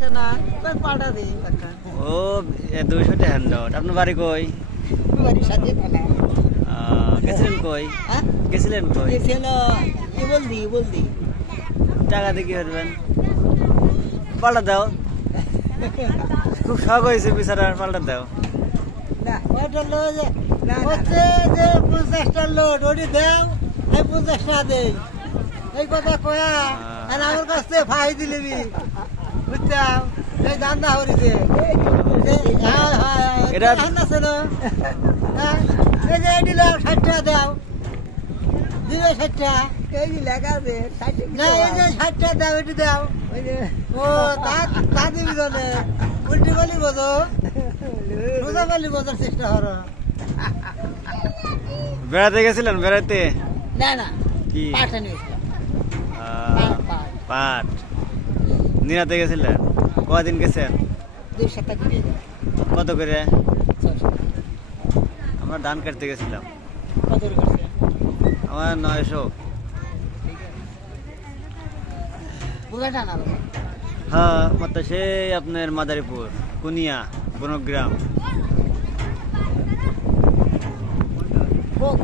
না পাড়া দিই ও 200 টাকার নোট। আপনার বাড়ি কই? বাড়ির সাথে থানা। গেছিলেন কই? গেছিলেন কই? বলদি টাকা দিয়ে কি করবেন? পাল্টা দাও। খুব শখ হয়েছে বিচারার, পাল্টা দাও। না ওটা লো যে হচ্ছে যে 50টা লোড ওটি দাও, এই 50 টাকা দেই, এই কথা কয়া আর আমার কাছে ফাই দিলিবি, বুঝছাও? এই দান্দা হরিছে এটা আছে না? এই যে এটি লাও 60 টাকা দাও, দিবে 60 টাকা, এই যে লেখা আছে 60 টাকা, না এই যে 60 টাকা দাও, এটি দাও, ও তা দিবি জানে উল্টি বলি বোঝো, সোজা বলি বোঝার চেষ্টা করো। বেড়াতে গেছিলেন? বেড়াতে না না কি পাঠা নিয়েছিলাম, পাট নিরাতে গেছিলেন? কদিন গেছেন? 2 সপ্তাহ ঘুরে। কত করে? 600। আমরা ধান কাটতে গেছিলাম। কত করে করছে? আমার 900। পুরা টানা হ্যাঁ, সেই আপনার মাদারীপুর, কুনিয়া, বনগ্রাম।